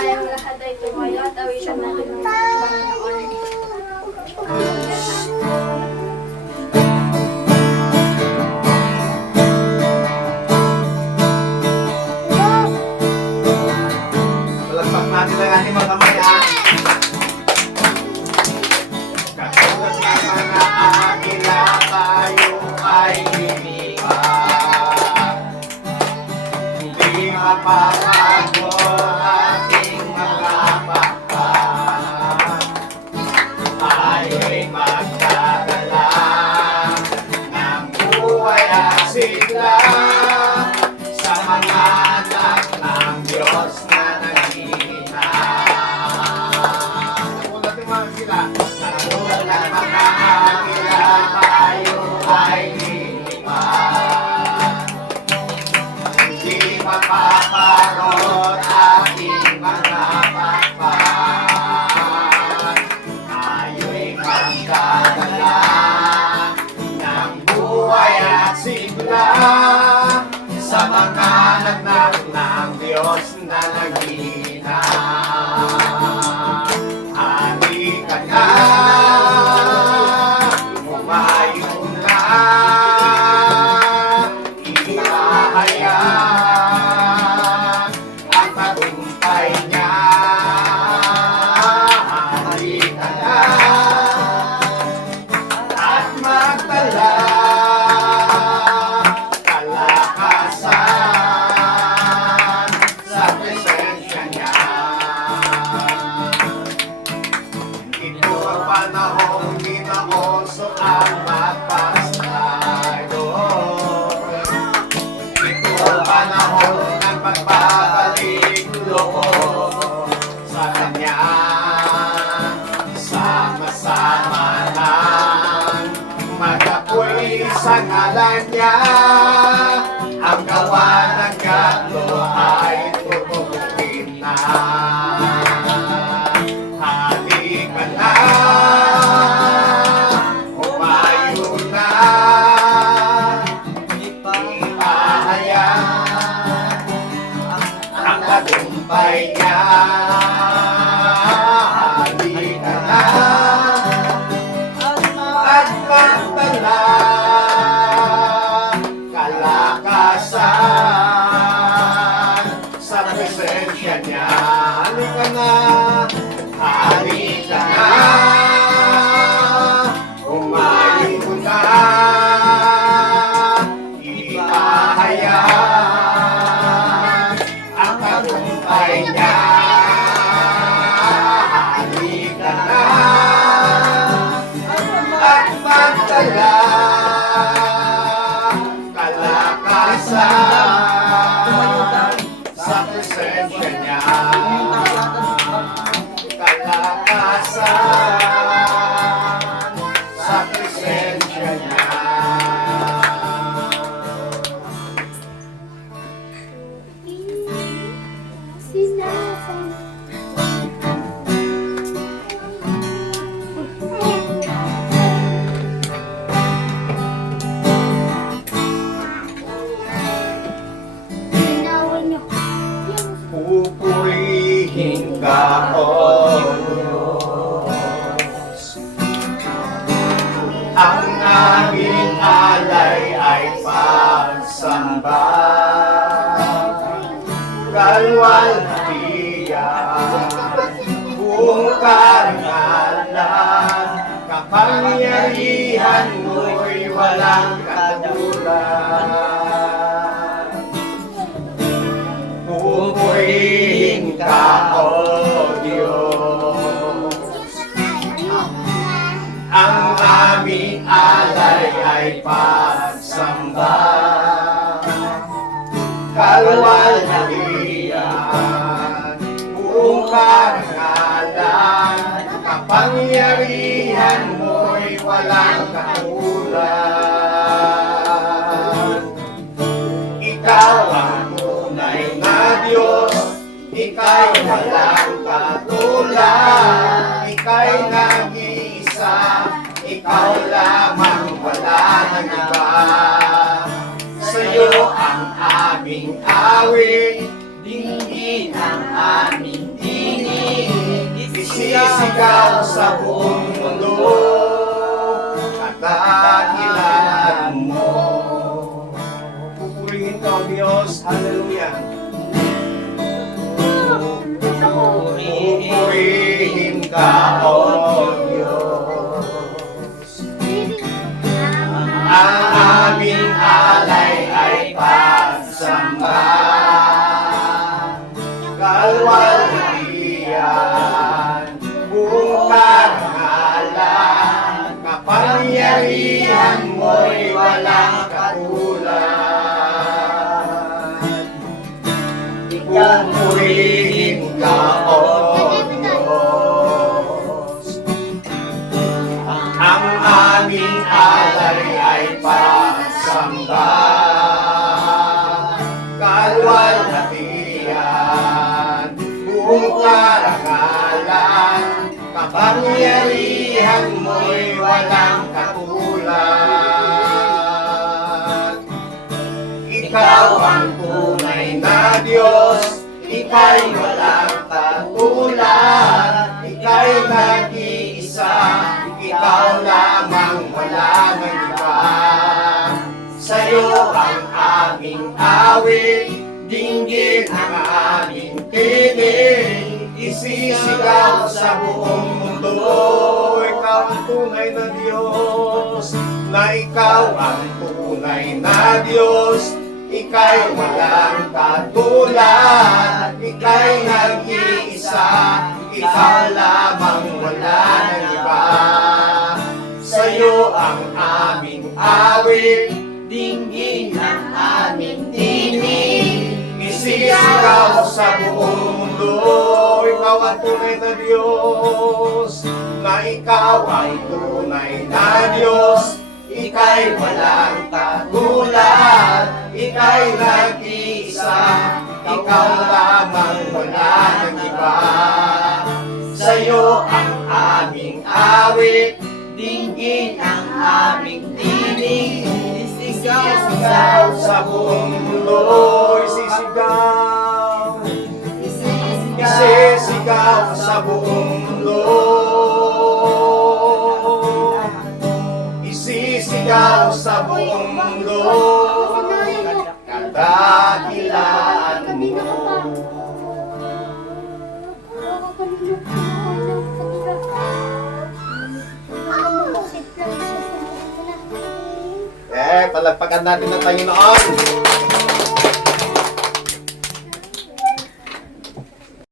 tayong lahat ay tumayo at awitan natin ng Panginoon. Palagpak natin ang ating mga kamay, ha? Katulad nga mga akila tayo ay lilipat. Hindi mapapago ating mga pakpak. Tayo'y magdadala ng buhay at sigla sa mga anak ng Diyos na naghihina. Nakulat yung mga sila. Nakulat ang mga akila tayo ay lilipat. Hindi mapaparot ating mga pakpak. Tayo'y magdadala ng buhay at sigla sa mga anak ng Diyos na naghihina. Halika na, umayo na, ihahayag ang tagumpay niya. Halika na, at magdala kalakasan sa presensya niya. Ito ang panahong ginauso ang magpaslayo. Ito ang panahon ng pagbabalik loob sa Kanya. Sama-sama lang mag-apoy sa ngalan niya. Ang gawa ng gatlo ay tutubukin na. Halika na, umayo na, ihahayag ang tagumpay niya. Halika na, at magdala kalakasan sa presensya niya. Halika na, halika na, umayo na, ihahayag ang tagumpay niya. Halika na, at magdala kalakasan sa presensya niya. Kalakasan sa presensya niya. Pupurihin ka, O Diyos. Ang aming alay ay pagsamba. Kalwalhatian, buong karangalan, kapangyarihan mo'y walang katulad. Pupurihin ka, O Diyos. Ang aming alay ay pagsamba. Kalwalhatian, buong karangalan, kapangyarihan mo'y walang katulad. Ikaw ang tunay na Diyos, Ika'y walang katulad. Ika'y nag-iisa, Ikaw lamang, wala nang iba. Sa'yo ang aming awit, dinggin ang aming Isisigaw sa buong mundo at dakilaan mo. Pupurihin ka, O Diyos. Hallelujah. Pupurihin ka, O Diyos. Ang aming alay ay pagsamba. Kalwalhatian, buong karangalan, kapangyarihan mo'y walang katulad. Pupurihin ka, O Diyos. Ang aming alay ay pagsamba. Kalwalhatian, buong karangalan, kapangyarihan mo'y walang katulad. Ikaw ang tunay na Diyos, ika'y walang katulad, ika'y nag-iisa, ikaw lamang wala ng iba. Sa'yo ang aming awit, dinggin ang aming tinig, isisigaw sa buong mundo. Ikaw ang tunay na Diyos, na ikaw ang tunay na Diyos, ika'y walang katulad, ika'y nag-iisa, ikaw lamang wala ng iba. Sa'yo ang aming awit, dinggin ang aming tinig, isisigaw sa buong mundo. Ikaw ang tunay na Diyos, na ikaw ang tunay na Diyos, ika'y walang katulad, ika'y nag-iisa, ikaw lamang wala ng iba. Sa'yo ang aming awit, dinggin ang aming tinig, isisigaw sa buong mundo. Isisigaw, isisigaw sa buong mundo. Isisigaw sa buong mundo, kadakilaan mo. Palagpakan natin ang Panginoon.